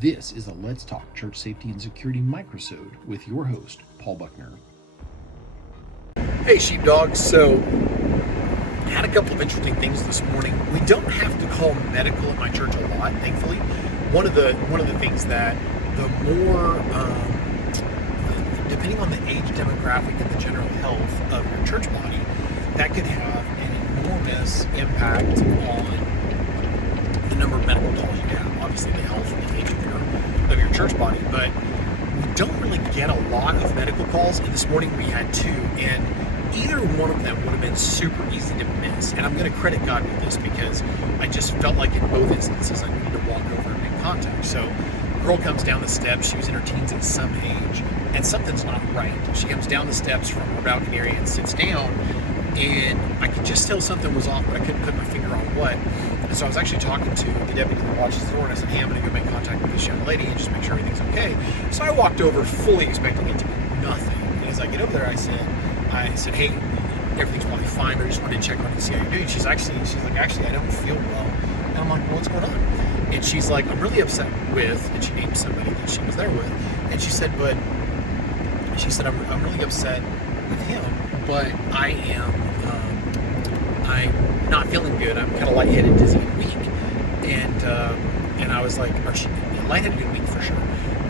This is a Let's Talk Church Safety and Security microsode with your host, Paul Buckner. Hey sheepdogs, so had a couple of interesting things this morning. We don't have to call medical at my church a lot, thankfully. One of the things that the more, depending on the age demographic and the general health of your church body, that could have an enormous impact on the number of medical calls you have. Obviously, the health and the age of your church body, but we don't really get a lot of medical calls. And this morning we had two, and either one of them would have been super easy to miss. And I'm going to credit God with this because I just felt like in both instances I needed to walk over and make contact. So, girl comes down the steps. She was in her teens at some age, and something's not right. She comes down the steps from her balcony area and sits down, and I could just tell something was off, but I couldn't put my finger on what. And so I was actually talking to the deputy that watches the door, and I said, hey, I'm going to go make contact with this young lady and just make sure everything's okay. So I walked over fully expecting it to be nothing. And as I get over there, I said, hey, everything's probably fine, but I just wanted to check on you and see how you're doing. She's like, actually, I don't feel well. And I'm like, well, what's going on? And she's like, I'm really upset with, and she named somebody that she was there with. And she said, I'm really upset with him, but I'm not feeling good. I'm kind of lightheaded, dizzy, and weak. And I was like, lightheaded and weak for sure.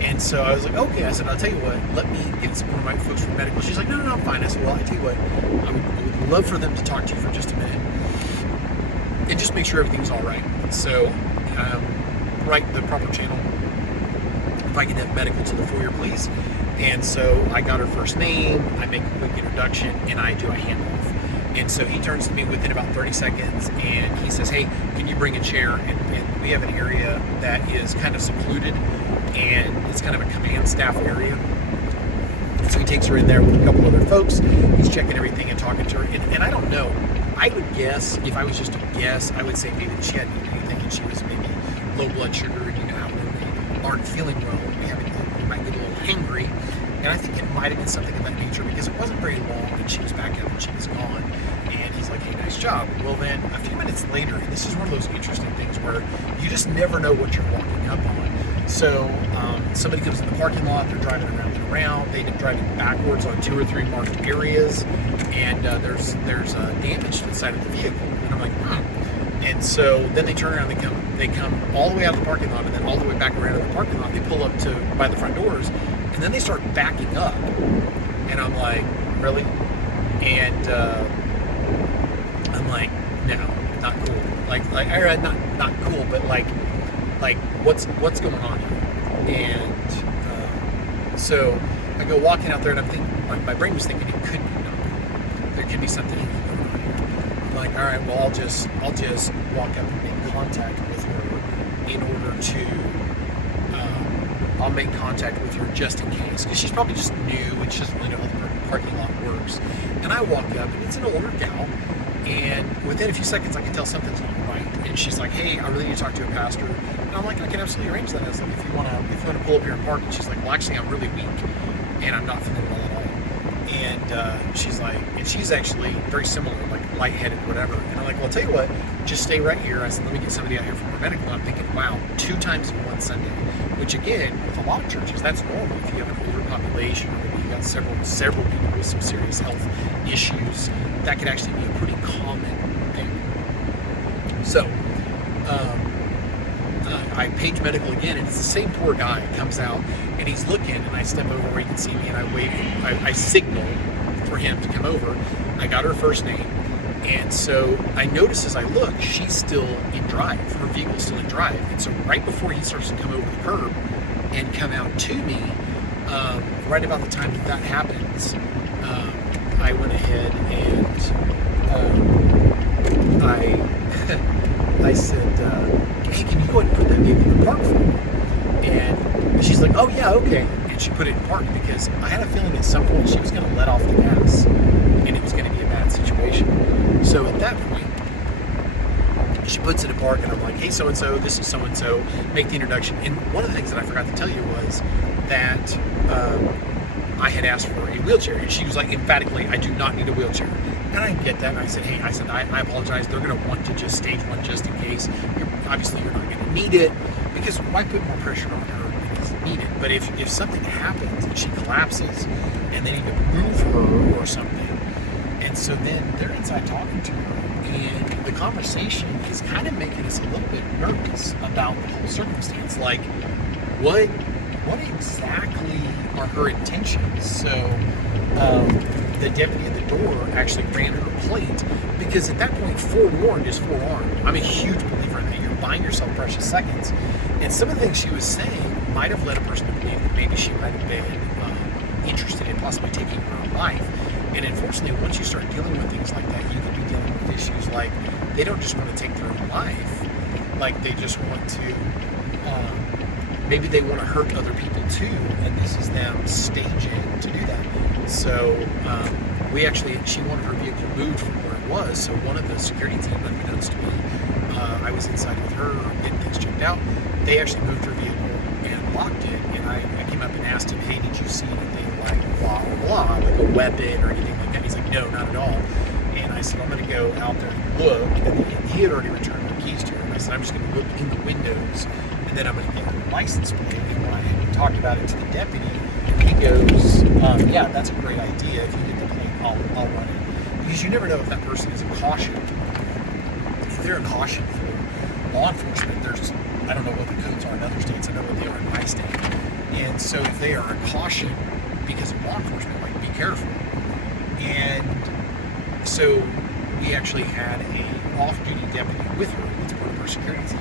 And so I was like, okay. I said, I'll tell you what, let me get some of my folks from medical. She's like, no, I'm fine. I said, well, I tell you what, I would love for them to talk to you for just a minute and just make sure everything's all right. So, write the proper channel. If I can have medical to the foyer, please. And so I got her first name, I make a quick introduction, and I do a handoff. And so he turns to me within about 30 seconds and he says, hey, can you bring a chair? And we have an area that is kind of secluded, and it's kind of a command staff area. And so he takes her in there with a couple other folks. He's checking everything and talking to her. And I don't know. I would guess, if I was just to guess, I would say maybe that she hadn't eaten anything and she was maybe low blood sugar. And you know how when we aren't feeling well, we might get a little hangry. And I think it might have been something of that nature because it wasn't very long and she was back up and she was gone. And he's like, hey, nice job. Well, then a few minutes later, and this is one of those interesting things where you just never know what you're walking up on. So somebody comes in the parking lot, they're driving around and around. They end up driving backwards on 2 or 3 marked areas, and there's damage to the side of the vehicle. And I'm like, And so then they turn around, they come all the way out of the parking lot, and then all the way back around to the parking lot. They pull up to by the front doors, and then they start backing up. And I'm like, really? And I'm like, no, not cool. Not cool, but like what's going on here? And so I go walking out there, and I'm thinking, my brain was thinking it could be not cool. There could be something going on here. I'm like, all right, well, I'll just walk up and make contact with her in order to. I'll make contact with her just in case, because she's probably just new and she doesn't really know how the parking lot works. And I walk up, and it's an older gal, and within a few seconds I can tell something's not right. And she's like, hey, I really need to talk to a pastor. And I'm like, I can absolutely arrange that. I was like, if you want to pull up here and park. And she's like, well, actually, I'm really weak and I'm not feeling well at all. And she's like, and she's actually very similar, like lightheaded, whatever. And I'm like, well, I'll tell you what, just stay right here. I said, let me get somebody out here from our medical. And I'm thinking, wow, 2 times in one Sunday, which again, with a lot of churches, that's normal. If you have an older population, or maybe you've got several people with some serious health issues, that could actually be a pretty common thing. So, I page medical again, and it's the same poor guy comes out, and he's looking, and I step over where he can see me, and I wave, I signal for him to come over. I got her first name, and so I notice as I look, she's still in drive. Her vehicle's still in drive, and so right before he starts to come over the curb and come out to me, right about the time that happens, I went ahead and I said, hey, can you go ahead and put that vehicle in park for me? And she's like, oh yeah, okay. And she put it in park because I had a feeling at some point she was going to let off the gas and it was going to be a bad situation. So at that point, she puts it in park, and I'm like, hey, so-and-so, this is so-and-so, make the introduction. And one of the things that I forgot to tell you was that I had asked for a wheelchair, and she was like, emphatically, I do not need a wheelchair. And I get that, and I said, hey, I apologize, they're going to want to just stage one just in case. Obviously, you're not going to need it, because why put more pressure on her than is needed? But if something happens and she collapses and they need to move her or something, and so then they're inside talking to her, and the conversation is kind of making us a little bit nervous about the whole circumstance. Like, what exactly are her intentions? So the deputy at the door actually ran her plate, because at that point, forewarned is forearmed. I'm a huge believer in that. You're buying yourself precious seconds. And some of the things she was saying might have led a person to believe that maybe she might have been interested in possibly taking her own life. And unfortunately, once you start dealing with things like that, you could be dealing with issues like they don't just want to take their own life, like they just want to, maybe they want to hurt other people too, and this is them staging to do that. So she wanted her vehicle moved from where it was, so one of the security team, unbeknownst to me, I was inside with her getting things checked out. They actually moved her vehicle and locked it, and I came up and asked him, hey, did you see anything like blah, blah, blah, like a weapon or anything like that? He's like, no, not at all. And I said, I'm going to go out there and look, and he had already returned the keys to her, and I said, I'm just going to look in the windows, and then I'm going to get her license plate. And when I talked about it to the deputy, he goes, yeah, that's a great idea. If you get the plate, I'll run it. Because you never know if that person is a caution. If they're a caution for law enforcement, I don't know what the codes are in other states. I know what they are in my state. And so if they are a caution because of law enforcement, like, be careful. And so we actually had a off-duty deputy with her, that's part of our security team.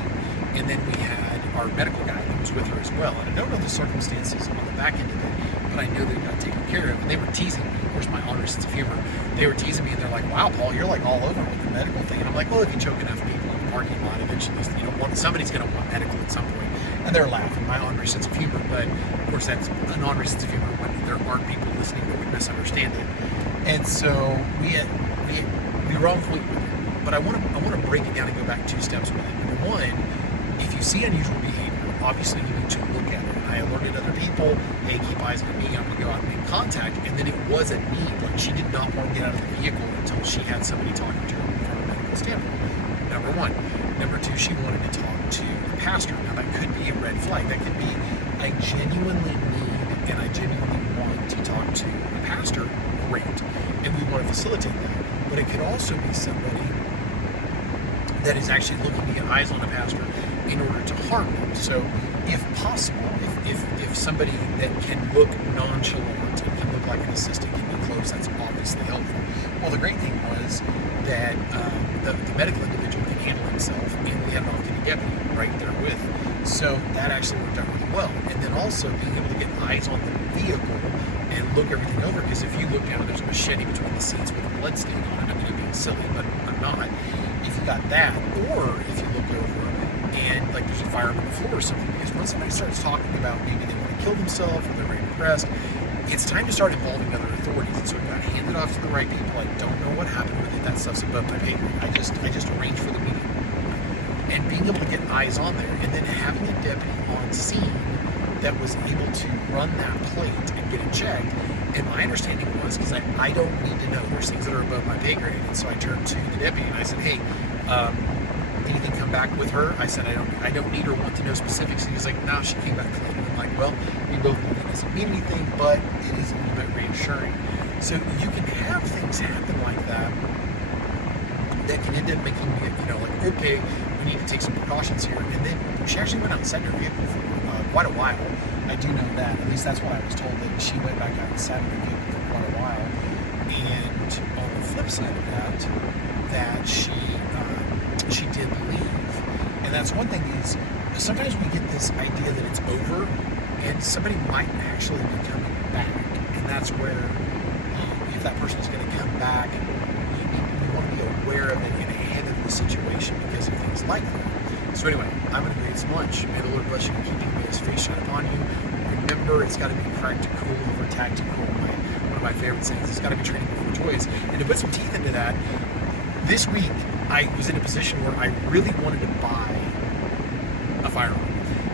And then we had our medical guy that was with her as well. And I don't know the circumstances on the back end of it, but I know they got taken care of. And they were teasing me, of course, my honor sense of humor. They were teasing me, and they're like, wow, Paul, you're like all over with the medical thing. And I'm like, well, if you choke enough people in the parking lot, eventually, somebody's going to want medical at some point. And they're laughing, my honor sense of humor. But of course, that's an honor sense of humor when there aren't people listening that would misunderstand it. And so we were on point with it. But I want to break it down and go back 2 steps with it. Number one, if you see unusual behavior, obviously you need to look at it. And I alerted other people, hey, keep eyes on me, I'm going to go out and make contact. And then it was a need. Like, she did not want to get out of the vehicle until she had somebody talking to her from a medical standpoint. Number one. Number two, she wanted to talk to the pastor. Now, that could be a red flag. That could be, I genuinely need and I genuinely want to talk to a pastor. Great. And we want to facilitate that. But it could also be somebody that is actually looking to get eyes on a pastor in order to harm them. So, if possible, if somebody that can look nonchalant and can look like an assistant can be close, that's obviously helpful. Well, the great thing was that the medical individual can handle himself, and we had an off-duty deputy right there with. So that actually worked out really well. And then also being able to get eyes on the vehicle and look everything over, because if you look down and there's a machete between the seats with a blood stain on it, I mean, I'm being silly, but I'm not. If you got that, or if you look over and like there's a fire on the floor or something, because when somebody starts talking about maybe they want to kill themselves or they're very depressed, it's time to start involving other authorities. And so it got handed off to the right people. I don't know what happened with it. That stuff's above my pay grade. I just arranged for the meeting. And being able to get eyes on there, and then having a deputy on scene that was able to run that plate and get it checked. And my understanding was, because I don't need to know, there's things that are above my pay grade. And so I turned to the deputy and I said, hey, anything come back with her? I said, I don't need or want to know specifics. And he was like, no, she came back clean. And I'm like, well, we both know that doesn't mean anything, but it is a little bit reassuring. So you can have things happen like that can end up making me, like, okay, we need to take some precautions here. And then she actually went out and sat in her vehicle for quite a while. I do know that. At least that's what I was told, that she went back out and sat in her vehicle for quite a while. And on the flip side of that she did leave. And that's one thing, is sometimes we get this idea that it's over, and somebody might actually be coming back. And that's where, if that person is going to come back, we want to be aware of it and handle the situation because of things like that. So anyway, I'm going to create some lunch. May the Lord bless you and keep you. May His face shine upon you. Remember, it's got to be practical over tactical. One of my favorite sayings. It's got to be training before toys. And to put some teeth into that, this week I was in a position where I really wanted to buy a firearm.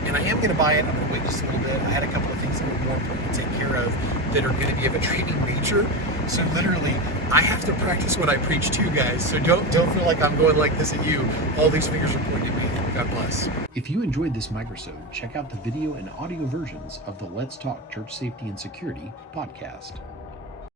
And I am going to buy it. I'm going to wait just a little bit. I had a couple of things that were more important to take care of that are going to be of a training nature. So literally, I have to practice what I preach to, guys. So don't feel like I'm going like this at you. All these fingers are pointing at me. God bless. If you enjoyed this microsode, check out the video and audio versions of the Let's Talk Church Safety and Security podcast.